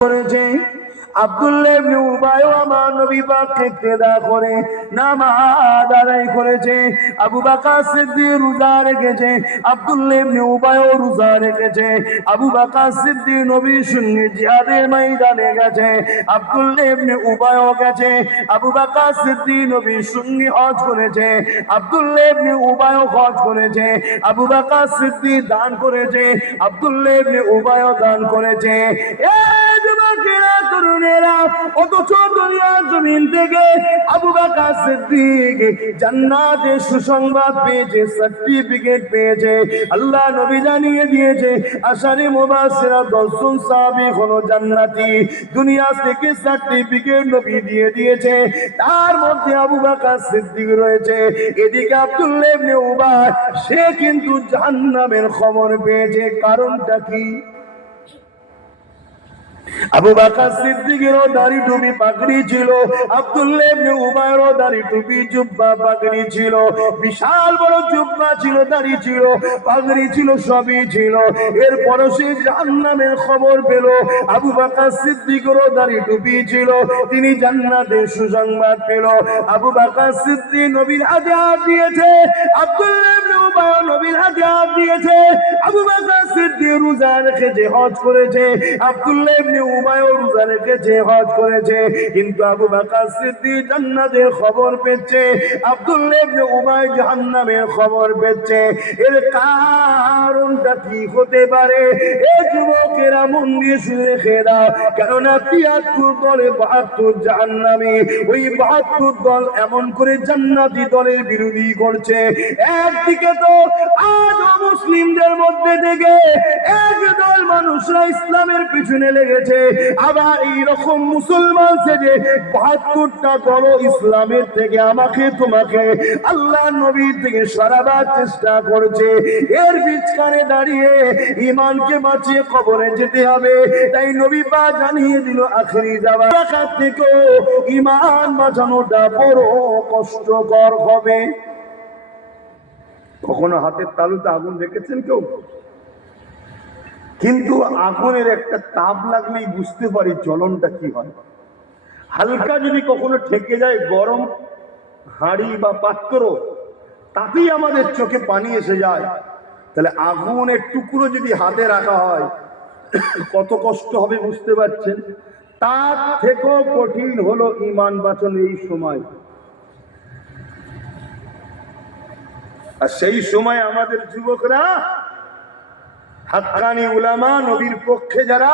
করেছে। আব্দুল্লাহ ইবনে উবাই আমার নবী পাককে ইক্তেদা করে নামাজ আদায় করেছে। আবু বকর সিদ্দিক রোজা রেখেছে, আব্দুল্লাহ ইবনে উবাই রোজা রেখেছে। আবু বকর সিদ্দিক নবীর সঙ্গে জিহাদের ময়দানে গেছে, আব্দুল্লাহ ইবনে উবাই গেছে। আবু বকর সিদ্দিক নবীর সঙ্গে হজ করেছে, আব্দুল্লাহ ইবনে উবাই হজ করেছে। আবু বকর সিদ্দিক দান করেছে, আব্দুল্লাহ ইবনে উবাই দান করেছে। অথচ দুনিয়ার জমিন থেকে আবু বকর সিদ্দিক জান্নাতের সুসংবাদ পেয়েছে, সার্টিফিকেট পেয়েছে। আল্লাহ নবী জানিয়ে দিয়েছে আশারে মুবাশশিরা 10 জন সাহাবী হলো জান্নাতি। দুনিয়া থেকে সার্টিফিকেট নবী দিয়ে দিয়েছে, তার মধ্যে আবু বকর সিদ্দিক রয়েছে। এদিকে আব্দুল্লাহ ইবনে উবাই সে কিন্তু জাহান্নামের খবর পেয়েছে। কারণটা কি? আবু বকর সিদ্দিকেরও দাড়ি টুপি পাগড়ি ছিল, আব্দুল্লাহ ইবনে উবাইরও দাড়ি টুপি জুব্বা পাগড়ি ছিল। বিশাল বড় জুব্বা ছিল, দাড়ি ছিল, পাগড়ি ছিল, সবই ছিল। এরপরও সে জাহান্নামের খবর পেল। আবু বকর সিদ্দিকেরও দাড়ি টুপি ছিল, তিনি জান্নাতের সুসংবাদ পেল। আবু বকর সিদ্দিক নবীর হাতে হাত দিয়েছে, আব্দুল্লাহ ইবনে উবাই নবীর হাতে হাত দিয়েছে। আবু বকর সিদ্দিক রোজা রেখেছে, হজ করেছে, আব্দুল্লাহ ইবনে উবাই রোজা রেখেছে, হজ করেছে। কিন্তু আবু বকর সিদ্দিক জান্নাতের খবর পেয়েছে, আব্দুল্লাহ ইবনে উবাই জাহান্নামের খবর পেয়েছে। এর কারণটা কি হতে পারে? এই যুবকেরা মন দিয়ে শুনে রেখে দাও, কেননা ৭৩ দলে ৭২ জাহান্নামী। ওই ৭২ দল এমন করে জান্নাতি দলের বিরোধী করছে। একদিকে তো আজ মুসলিমদের মধ্যে থেকে একদল মানুষরা ইসলামের পিছনে লেগেছে, আবার এইরকম মুসলমান সেজে ৭২টা দল ইসলামের থেকে আমাকে তোমাকে আল্লাহ নবী থেকে সরাবার চেষ্টা করছে। এর বিচকারে দাঁড়িয়ে ইমানকে বাঁচিয়ে কবরে যেতে হবে। তাই নবী পাক জানিয়ে দিল আখেরি যাওয়ার কাছ থেকে ইমান বাঁচানোটা বড় কষ্টকর হবে। কখনো হাতের তালুতে আগুন রেখেছেন কেউ? কিন্তু আগুনের একটা তাপ লাগলেই বুঝতে পারি জ্বলনটা কি হয়। হালকা যদি কখনো ঠেকে যায় গরম হাঁড়ি বা পাত্র, তাতেই আমাদের চোখে পানি এসে যায়। তাহলে আগুনের টুকরো যদি হাতে রাখা হয় কত কষ্ট হবে বুঝতে পারছেন? তার থেকেও কঠিন হলো ঈমান বাঁচানো এই সময়। আর সেই সময় আমাদের যুবকরা হাক্কানি উলামা নবীর পক্ষে যারা,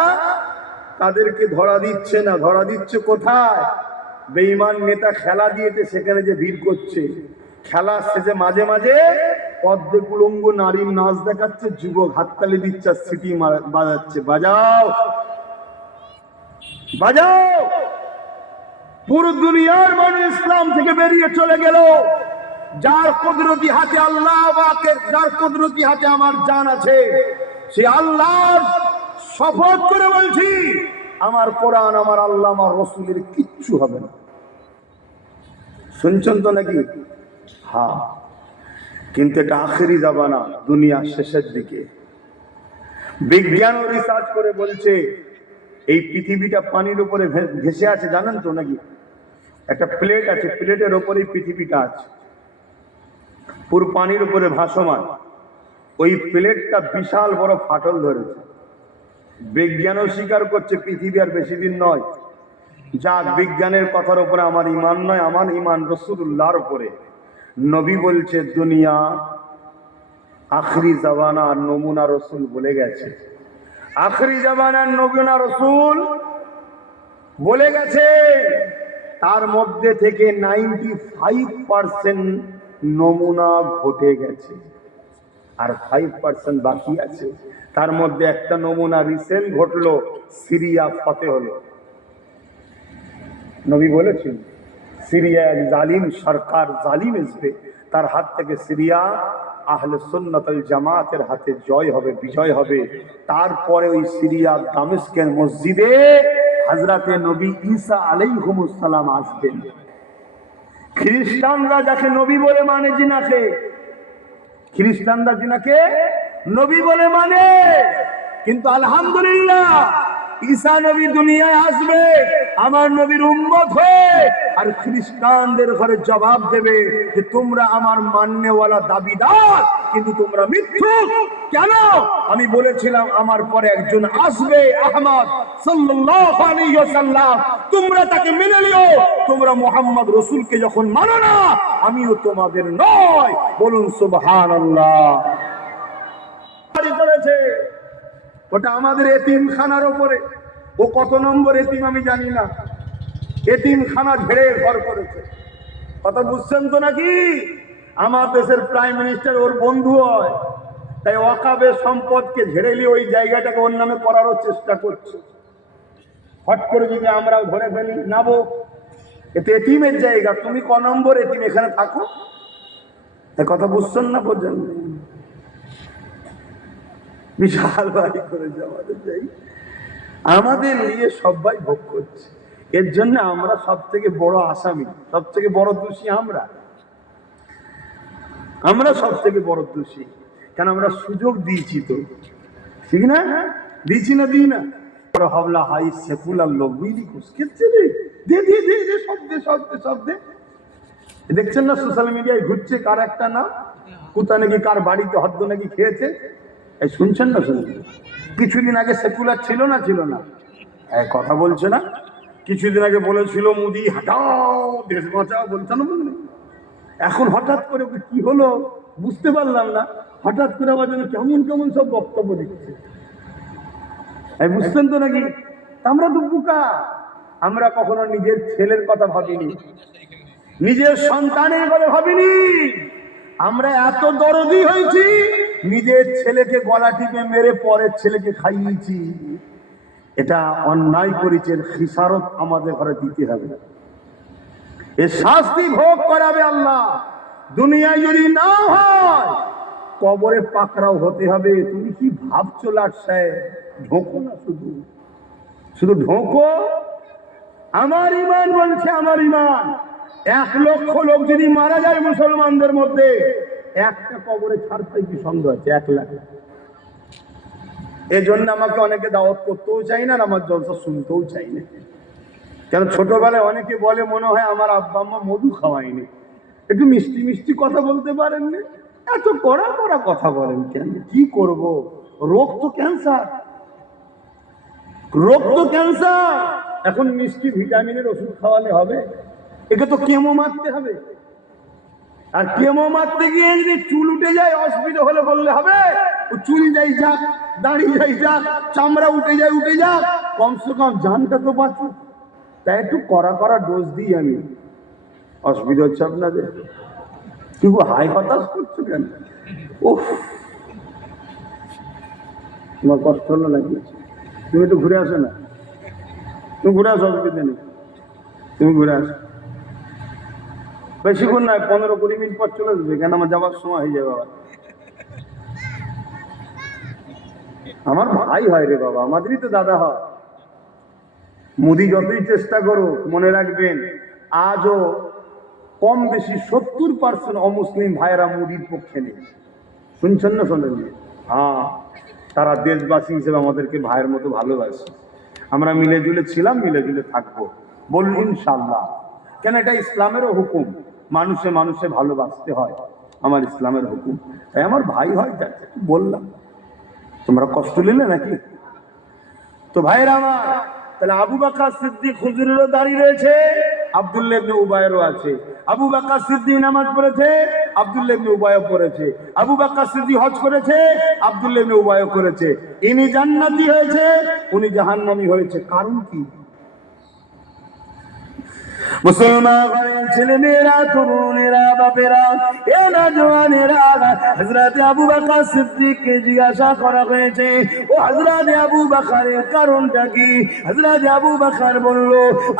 তাদেরকে ধরা দিচ্ছে না। ধরা দিচ্ছে কোথায়? বেঈমান নেতা খেলা দিয়েছে, সেখানে যে ভিড় করছে। খেলা শেষে মাঝে মাঝে অর্ধেক উলঙ্গ নারীর নাচ দেখাচ্ছে, যুবক হাততালি দিচ্ছে, সিটি বাজাচ্ছে, বাজাও বাজাও। পুরো দুনিয়ার মানুষ ইসলাম থেকে বেরিয়ে চলে গেল। যার কুদরতি হাতে আল্লাহ পাকের, যার কুদরতি হাতে আমার জান আছে, সে আল্লাহর শপথ করে বলছি, আমার কোরআন, আমার আল্লাহ, আমার রসুলের কিচ্ছু হবে না। শুনছেন তো নাকি? হ্যাঁ, কিন্তু এটা আখেরি জামানা, দুনিয়া শেষের দিকে। বিজ্ঞান রিসার্চ করে বলছে এই পৃথিবীটা পানির উপরে ভেসে আছে, জানেন তো নাকি? একটা প্লেট আছে, প্লেটের উপরেই পৃথিবীটা আছে, পুরো পানির উপরে ভাসমান। ওই প্লেটটা বিশাল বড় ফাটল ধরেছে। বিজ্ঞানও স্বীকার করছে পৃথিবী আর বেশি দিন নয়। যা বিজ্ঞানের কথার উপরে আমার ঈমান নয়, আমার ঈমান রাসূলুল্লাহর উপরে। নবী বলছে দুনিয়া আখরি জামানার নমুনা রসুল বলে গেছে। আখরি জামানার নমুনা রসুল বলে গেছে, তার মধ্যে থেকে 95% নমুনা ঘটে গেছে, আর 5% বাকি আছে। তার মধ্যে একটা নমুনা রিসেন্ট ঘটলো, সিরিয়া ফতে হলো। নবী বলেছেন সিরিয়া এক জালিম সরকার, জালিম আসবে, তার হাত থেকে সিরিয়া আহলে সুন্নাত ওয়াল জামাতের হাতে জয় হবে, বিজয় হবে। তারপরে ওই সিরিয়া দামেস্কের মসজিদে হযরতে নবী ঈসা আলাইহিস সালাম আসবেন। খ্রিস্টানরা যাকে নবী বলে মানে, জিনাকে, খ্রিস্টানরা জিনাকে নবী বলে মানে, কিন্তু আলহামদুলিল্লাহ ঈসা নবী দুনিয়ায় আসবে আমার নবীর উম্মত হয়ে, আর খ্রিস্টানদের ঘরে জবাব দেবে যে তোমরা আমার মান্যওয়ালা দাবিদার কিন্তু তোমরা মিথ্যুক। কেন? আমি বলেছিলাম আমার পরে একজন আসবে আহমদ সাল্লাল্লাহু আলাইহি ওয়াসাল্লাম, তোমরা তাকে মেনে নিও। তোমরা মুহাম্মদ রাসূলকে যখন মানো না, আমিও তোমাদের নয়। বলুন সুবহানাল্লাহ। করেছে ওটা আমাদের এতিমখানার উপরে। ও কত নম্বর এতিম আমি জানি না, এতিমখানা ঝেড়ে ঘর করেছে। কথা বুঝছেন তো নাকি? আমার দেশের প্রাইম মিনিস্টার ওর বন্ধু হয়, তাই ওয়াকাবের সম্পদকে ঝেড়ে নিয়ে ওই জায়গাটাকে ওর নামে করারও চেষ্টা করছে। হট করে যদি আমরাও ধরে ফেলি নাবো, এতে এতিমের জায়গা, তুমি ক নম্বর এতিম, এখানে থাকো। কথা বুঝছেন না পর্যন্ত? বিশাল বাড়ি করেছে আমাদের জায়গা, আমাদের নিয়ে সবাই ভোগ করছে। এর জন্য আমরা সব থেকে বড় আসামি, সব থেকে বড় দোষী আমরা সব থেকে বড় দোষী। কেন? আমরা সুযোগ দিয়েছি তো, ঠিক না? দিয়েছি না, দিই না? হাবলা হাই সেকুলার লোক বুঝলি কুসকেছে রে, দে দে দে দে, সব দে সব দে সব দে। দেখছেন না সোশ্যাল মিডিয়ায় ঘুরছে কার একটা নাম, কোথা নাকি কার বাড়িতে হদ্দ নাকি খেয়েছে। এই শুনছেন না? শুনছেন? কিছুদিন আগে সেকুলার ছিল না, ছিল না? কথা বলছে না? কিছুদিন আগে বলেছিল মোদি হাটাও দেশ বাঁচাও, বলছে না? এখন হঠাৎ করে কি হলো বুঝতে পারলাম না, হঠাৎ করে আবার যেন কেমন কেমন সব বক্তব্য দিচ্ছে। বুঝছেন তো নাকি? আমরা তো বোকা, আমরা কখনো নিজের ছেলের কথা ভাবিনি, নিজের সন্তানের কথা ভাবিনি। আমরা এত দরদি হয়েছি, নিজের ছেলেকে গলা টিপে মেরে পরের ছেলেকে খাইয়েছি। এটা অন্যায় করেছেন, খিসারত আমাদের ঘরে দিতে হবে, এর শাস্তি ভোগ করাবে আল্লাহ। দুনিয়ায় যদি না হয় কবরে পাকড়াও হতে হবে। তুমি কি ভাবছো লাট সাহেব? ঢোকো না, শুধু শুধু ঢোকো। আমার ইমান বলছে, আমার ইমান 1 লক্ষ লোক যদি মারা যায় মুসলমানদের মধ্যে, একটা কবরে ছাড় পাই কি সন্দেহ আছে? 1 লাখ। এই জন্য আমাকে অনেকে দাওয়াত করতেও চাই না, আর আমার জলসা শুনতেও চাই না। কেন? ছোটবেলায় অনেকে বলে মনে হয় আমার আব্বা আম্মা মধু খাওয়ায়নি। একটু মিষ্টি মিষ্টি কথা বলতে পারেন না, এত কড়া কড়া কথা বলেন কেন? কি করব? রোগ তো ক্যান্সার, রোগ তো ক্যান্সার। এখন মিষ্টি ভিটামিনের ওষুধ খাওয়ালে হবে? একে তো কেমো মারতে হবে। আর কেমো মারতে গিয়ে যদি চুল উঠে যায় অসুবিধা হলে বললে হবে? ও চুল যাই যাক, দাড়ি যাই যাক, চামড়া উঠে যায় উঠে যাক, কমসে কম জানটা তো বাঁচুক। তাই একটু কড়া কড়া ডোজ দিই আমি। অসুবিধা হচ্ছে আপনাদের? কিন্তু হাই হতাশ করছো কেন? ওহ, তোমার কষ্ট হলো নাকি? তুমি একটু ঘুরে আসো না, তুমি ঘুরে আসো, অসুবিধা নেই, তুমি ঘুরে আসো। বেশিক্ষণ নয়, 15-20 মিনিট পর চলে আসবে, কেন আমার যাওয়ার সময় হয়ে যাবে। বাবা আমার ভাই হয় রে বাবা, আমাদেরই তো দাদা হয়। মোদি যতই চেষ্টা করো, মনে রাখবেন আজও কম বেশি 70% অমুসলিম ভাইয়েরা মোদির পক্ষে নেই। শুনছেন না? শোনেন? হ্যাঁ, তারা দেশবাসী হিসেবে আমাদেরকে ভাইয়ের মতো ভালোবাসে। আমরা মিলে জুলে ছিলাম, মিলে জুলে থাকবো। বলুন ইনশাআল্লাহ। কেন? এটা ইসলামেরও হুকুম, মানুষে মানুষে ভালোবাসতে হয়, আমার ইসলামের হুকুম। তাই আমার ভাই হয়, যাচ্ছে বললাম। তোমরা কষ্ট নিলে নাকি? তো ভাইরা আমার, তাহলে আবু বকর সিদ্দিক হুজুরেরও দাঁড়িয়ে রয়েছে, আব্দুল্লাহ ইবনে উবায়েরও আছে। আবু বকর সিদ্দিক নামাজ পড়েছে, আব্দুল্লাহ ইবনে উবায়ও পড়েছে। আবু বকর সিদ্দিক হজ করেছে, আব্দুল্লাহ ইবনে উবায়ও করেছে। ইনি জান্নাতি হয়েছে, উনি জাহান্নামী হয়েছে। কারণ কি? মুসলমান ঘরের ছেলে মেয়েরা, তরুণেরা, বাপেরা, এ নওজওয়ানেরা, হযরত আবু বকর সিদ্দিককে জিজ্ঞাসা করা হয়েছে, ও হযরত আবু বকরের কারণটা কি? হযরত আবু বকর বলল,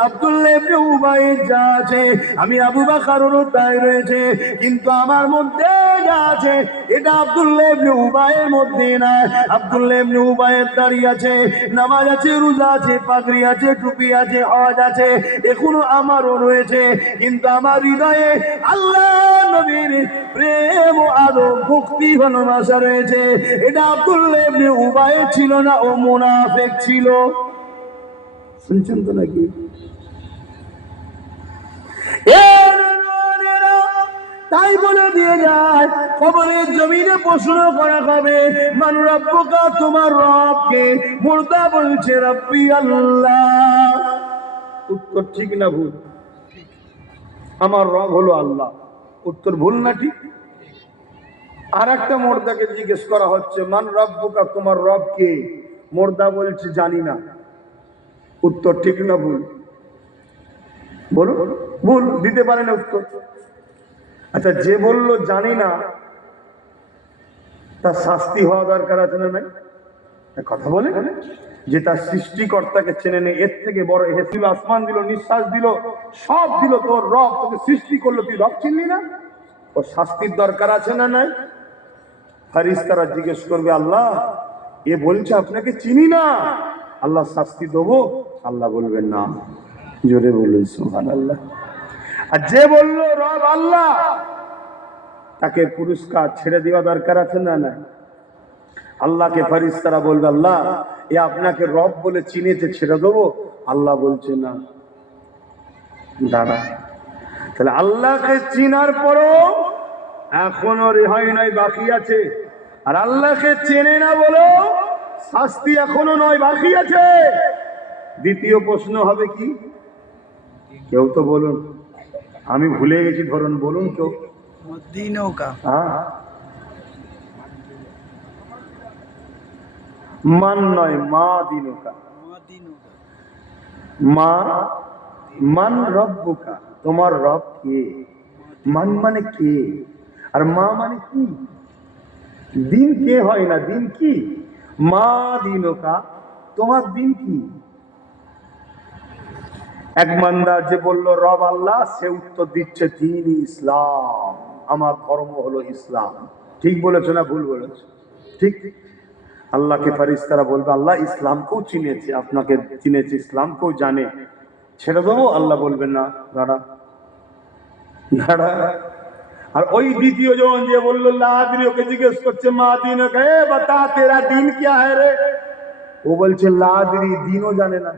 আব্দুল্লাহ ইবনে উবাই যা আছে আমি আবু বকরেরও তাই রয়েছে, কিন্তু আমার মধ্যে যা আছে এটা আব্দুল্লাহ ইবনে উবাইয়ের মধ্যে না। আব্দুল্লাহ ইবনে উবাইয়ের দাড়ি আছে, নামাজ আছে, রোজা আছে, পাগড়ি আছে, টুপি আছে, হজ আছে, এখনো আমারও রয়েছে, কিন্তু আমার হৃদয়ে আল্লাহ নবীর প্রেম ও আদব ভক্তি ভালোবাসা রয়েছে। এটা আব্দুল্লাহ ইবনে উবাই ছিল না, ও মুনাফিক ছিল। শুনছেন তো নাকি? তাই বলে দিয়ে যায়, কবরের জমিনে প্রশ্ন করা হবে, মান রব্বুকা, তোমার রবকে? মুর্দা বলছে রব্বি আল্লাহ। উত্তর ঠিক না ভুল? আমার রব হলো আল্লাহ। উত্তর ভুল না ঠিক? আর একটা মুর্দাকে জিজ্ঞেস করা হচ্ছে, মান রব্বুকা, তোমার রব কে? মুর্দা বলছে জানি না। উত্তর ঠিক না ভুল? বলুন। ভুল, দিতে পারেন উত্তর। আচ্ছা, যে বলল জানি না, তার শাস্তি হওয়া দরকার আছে না নাই? কথা বলে যে তার সৃষ্টিকর্তাকে চেনে নেই, এর থেকে বড় হেসিল আসমান দিল, নিঃশ্বাস দিল, সব দিল, তোর রব তোকে সৃষ্টি করলো, তুই রব চিনলি না? ও শাস্তির দরকার আছে না নাই? ফারিস্তারা জিজ্ঞেস করবে, আল্লাহ এ বলছে আপনাকে চিনি না, আল্লাহ শাস্তি দেবো? আল্লাহ বলবেন না। জোরে বলুন সুবহানাল্লাহ। আর যে বললো রব আল্লাহ, তাকে পুরস্কার ছেড়ে দেওয়া দরকার আছে না নাই? আল্লাহকে ফারিস্তারা বলবে, আল্লাহ এ আপনাকে রব বলে চিনেছে, ছেড়ে দেবো? আল্লাহ বলছে না, দাঁড়া। তাহলে আল্লাহকে চিনার পরও এখনো রেহাই নাই, বাকি আছে। আর আল্লাহকে চেনে না বলো, শাস্তি এখনো নয়, বাকি আছে। দ্বিতীয় প্রশ্ন হবে কি? কেউ তো বলুন, আমি ভুলে গেছি, ধরুন বলুন কেউ। মান নয়, মা দিনুকা। মা, মান রব্বুকা, তোমার রব কে? মান মানে কে, আর মা মানে কি? দিন কে হয় না, দিন কি? মা দিনুকা, তোমার দিন কি? এক বান্দা যে বলল রব আল্লাহ, সে উত্তর দিচ্ছে দিন ইসলাম, আমার ধর্ম হলো ইসলাম। ঠিক বলেছো না ভুল বলেছো? ঠিক। আল্লাহকে ফারিস্তারা বলবে, আল্লাহ ইসলামকেও চিনেছে, আপনাকে চিনেছে, ইসলামকেও জানে, ছেড়ে দেবো? আল্লাহ বলবেন না, দাঁড়া দাঁড়া। আর ওই দ্বিতীয় জন যে বললো লা আদরি, ওকে জিজ্ঞেস করছে মা দিন, এ বাতা তেরা দিন क्या है রে? ও বলছে লা আদরি, দিনও জানে না।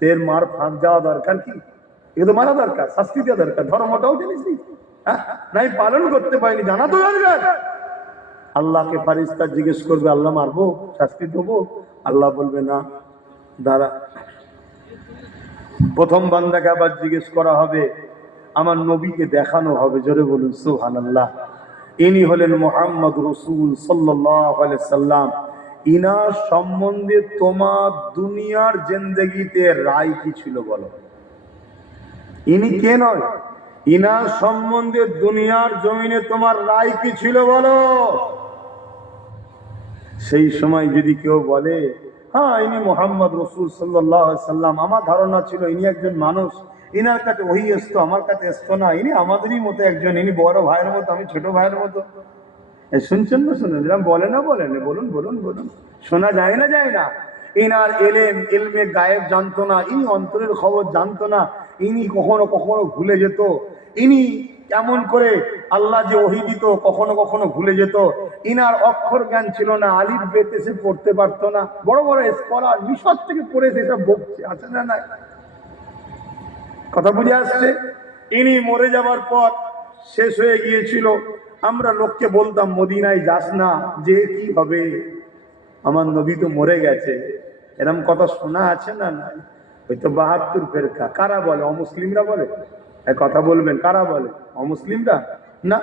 তের মার ফাঁক যাওয়া দরকার কি? এ তো মারা দরকার, শাস্তি দেওয়া দরকার। ধর্মটাও জানিস নাই, পালন করতে পারিনি, জানা তো দরকার। আল্লাহকে ফারিস্তা জিজ্ঞেস করবে, আল্লাহ মারবো, শাস্তি দেবো? আল্লাহ বলবে না, দাঁড়া। প্রথম বান্দাকে আবার জিজ্ঞেস করা হবে, আমার নবীকে দেখানো হবে। জোরে বলুন সুবহানাল্লাহ। ইনি হলেন মুহাম্মদ রাসূল সাল্লাল্লাহু আলাইহি সাল্লাম। ইনার সম্বন্ধে তোমার দুনিয়ার জিন্দেগিতে রায় কি ছিল বলো? ইনি কে নয়, ইনার সম্বন্ধে দুনিয়ার জমিনে তোমার রায় কি ছিল বলো? সেই সময় যদি কেউ বলে, হ্যাঁ ইনি মোহাম্মদ রাসূল সাল্লাল্লাহু আলাইহি সাল্লাম, আমার ধারণা ছিল ইনি একজন মানুষ, ইনার কাছে ওহী আসতো, আমার কাছে আসতো না, ইনি আমাদেরই মতো একজন, ইনি বড় ভাইয়ের মতো, আমি ছোট ভাইয়ের মতো। শুনছেন না? শুনেন, বলে না বলেন, বলুন বলুন বলুন। শোনা যায় না যায় না? ইনার এলমে গায়েব জানতো না, ইনি অন্তরের খবর জানতো না, ইনি কখনো কখনো ভুলে যেত, ইনি কেমন করে আল্লাহ যে ওহী দিত কখনো কখনো ভুলে যেত, ইনার অক্ষর জ্ঞান ছিল না, আলিফ বেতে সে পড়তে পারতো না। বড় বড় স্কলার মিশর থেকে পড়েছে, সব বকছে, আছে না নাই? কথা বুঝে আসছে? ইনি মরে যাবার পর শেষ হয়ে গিয়েছিল, আমরা লোককে বলতাম মদিনায় যাস না, যে কি হবে, আমার নবী তো মরে গেছে। এরকম কথা শোনা আছে না নাই? ওই তো ৭২ ফেরকা। কারা বলে? অমুসলিমরা বলে। কথা বলবেন, কারা বলে? অমুসলিমরা না।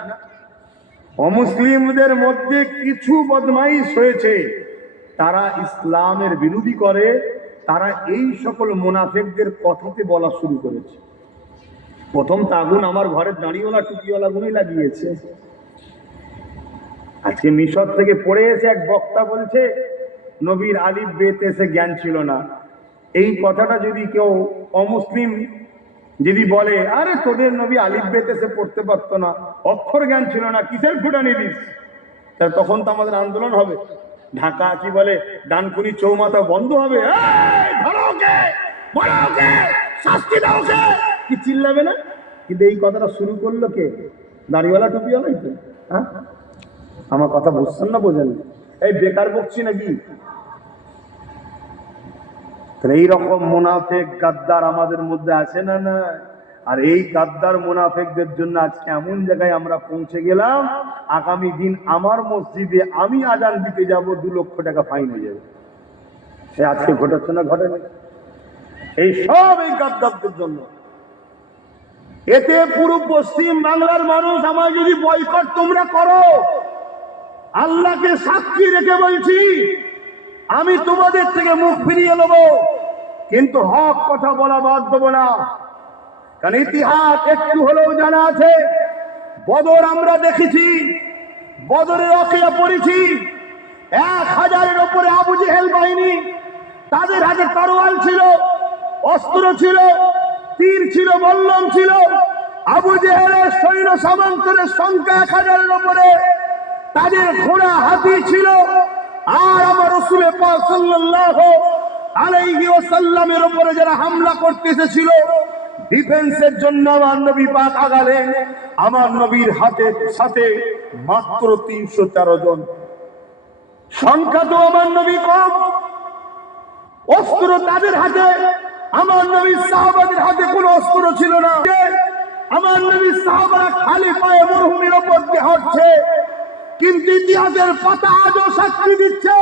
অমুসলিমদের মধ্যে কিছু বদমাইশ হয়েছে, তারা ইসলামের বিরোধী করে, তারা এই সকল মুনাফিকদের কথাতে বলা শুরু করেছে। প্রথম তাগুন আমার ঘরের দাঁড়িওয়ালা টুপিওয়ালা গুলোই লাগিয়েছে। আজকে মিশর থেকে পড়ে এসে এক বক্তা বলছে নবীর আলিফ বেতে সে জ্ঞান ছিল না। এই কথাটা যদি কেউ অমুসলিম যদি বলে, আরে তোদের নবী আলিফ বেতে সে পড়তে পারতো না, অক্ষর জ্ঞান ছিল না, কিসের ফুটানি দিস, তাহলে তখন তো আমাদের আন্দোলন হবে। ঢাকা কি বলে ডানকুনি চৌমাথা বন্ধ হবে, শাস্তি দাও, কি চিল্লাবে না? কিন্তু এই কথাটা শুরু করলো কে? দাড়িওয়ালা টুপিওয়ালাই তো। হ্যাঁ, আমার কথা বুঝছেন না বোঝেন? এই বেকার বকছি নাকি? এইরকম মুনাফিক গাদ্দার আমাদের মধ্যে আছে না না? আর এই গাদ্দার মুনাফিকদের জন্য আজকে এমন জায়গায় আমরা পৌঁছে গেলাম, আগামী দিন আমার মসজিদে আমি আজান দিতে যাব, 2 লক্ষ টাকা ফাইন হয়ে যাবে। সে আজকে ঘটেছে না ঘটেনি? এই সব এই গাদ্দারদের জন্য। এতে পুরো পশ্চিম বাংলার মানুষ আমায় যদি বয়কট তোমরা করো, আল্লাহকে সাক্ষী রেখে বলছি আমি তোমাদের থেকে মুখ ফিরিয়ে নেব, কিন্তু হক কথা বলা বাদ দেবো না। কারণ ইতিহাস একটু হলেও জানা আছে। বদর আমরা দেখেছি, বদরের অকিয়া পড়েছি। 1000-এর উপরে আবু জেহেল বাহিনী, তাদের হাতে তরোয়াল ছিল, অস্ত্র ছিল, তীর ছিল, বল্লম ছিল। আবু জেহেলের সৈন্য সামন্তরের সংখ্যা 1000-এর উপরে, তাদের ঘোড়া হাতি ছিল। আর আমার রাসূল পাক সাল্লাল্লাহু আলাইহি ওয়াসাল্লামের উপরে যারা হামলা করতে এসেছিল ডিফেন্সের জন্য, আমার নবী পাক আগালেন। আমার নবীর হাতের সাথে মাত্র 313 জন। সংখ্যা তো আমার নবী কম, অস্ত্র তাদের হাতে। আমার নবীর সাহাবাদের হাতে কোনো অস্ত্র ছিল না। আমার নবীর সাহাবারা খালি পায়ে মরুভূমির উপর দিয়ে হাঁটছে, কিন্তু ইতিহাসের পাতা আজও সাক্ষী দিচ্ছে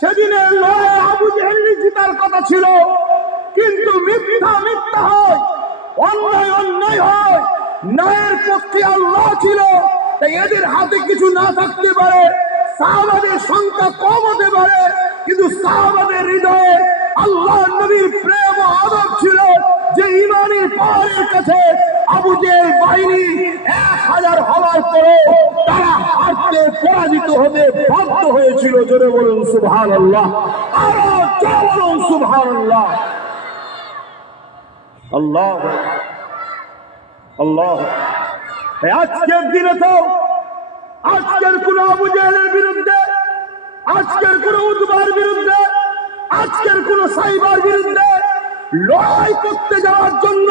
সেদিনের লড়াই আবু জেহেল জিতার কথা ছিল, কিন্তু মিথ্যা মিথ্যা হয়, অন্যায় অন্যায় হয়। ন্যায়ের পক্ষে আল্লাহ ছিল, তাই এদের হাতে কিছু না থাকতে পারে, সাহাবাদের সংখ্যা কম হতে পারে, কিন্তু সাহাবাদের হৃদয়ে আল্লাহ নবীর প্রেম ও আদর ছিল, যে ইমানের পাহাড়ের কাছে আবু জেহেল বাহিনী 1000 হওয়ার পরে তারা হারতে পরাজিত হতে বাধ্য হয়েছিল। জোরে বলুন সুবহানাল্লাহ, আরো জোরে বলুন সুবহানাল্লাহ। আল্লাহ আল্লাহ। আজকের দিনে তো আজকের কোন আবু জেহেলের বিরুদ্ধে, আজকের কোন উতবার বিরুদ্ধে, আজকের কোন সাইবার বিরুদ্ধে লড়াই করতে যাওয়ার জন্য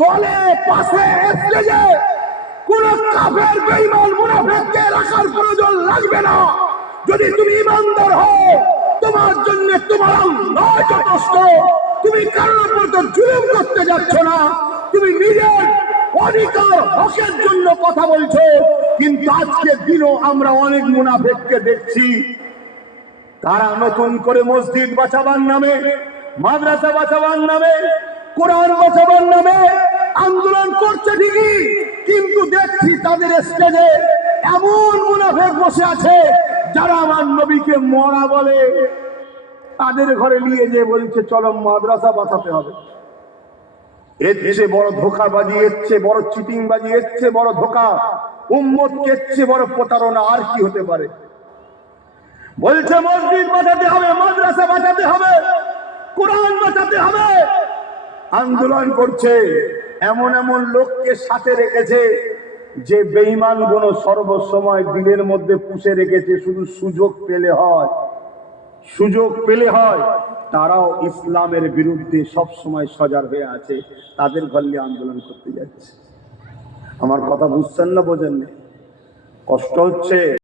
দলে পাশে স্টেজে কোন কাফের বেঈমান মুনাফিককে রাখার প্রয়োজন লাগবে না। যদি তুমি ইমানদার হও, তোমার জন্য তোমার আল্লাহ যথেষ্ট। তুমি কারোর উপর তো জুলুম করতে যাচ্ছ না, তুমি নিজের অধিকার হকের জন্য কথা বলছো। কিন্তু আজকের দিনও আমরা অনেক মুনাফিককে দেখছি, তারা নতুন করে মসজিদ বাঁচাবার নামে, মাদ্রাসা বাঁচাবার নামে, কোরআন বাঁচাবার নামে আন্দোলন করছে ঠিকই, কিন্তু দেখছি তাদের স্টেজে এমন মুনাফিক বসে আছে যারা আমার নবীকে মরা বলে। তাদের ঘরে নিয়ে যে বলছে চলো মাদ্রাসা বাঁচাতে হবে। এর চেয়ে বড় ধোঁকাবাজি, এর চেয়ে বড় চিটিংবাজি, এর চেয়ে বড় ধোঁকা, উম্মতকে এর চেয়ে বড় প্রতারণা আর কি হতে পারে? বলছে মসজিদ বাঁচাতে হবে, মাদ্রাসা বাঁচাতে হবে, কোরআন বাঁচাতে হবে। আন্দোলন করছে, এমন এমন লোককে সাথে রেখেছে যে বেঈমান গুণ সর্বসময় দিলের মধ্যে পুষে রেখেছে, শুধু সুযোগ পেলে হয়, সুযোগ পেলে হয়। তারাও ইসলামের বিরুদ্ধে সব সময় সজাগ হয়ে আছে, তাদের ঘর নিয়ে আন্দোলন করতে যাচ্ছে। আমার কথা বুঝছেন না বোঝেন না? কষ্ট হচ্ছে।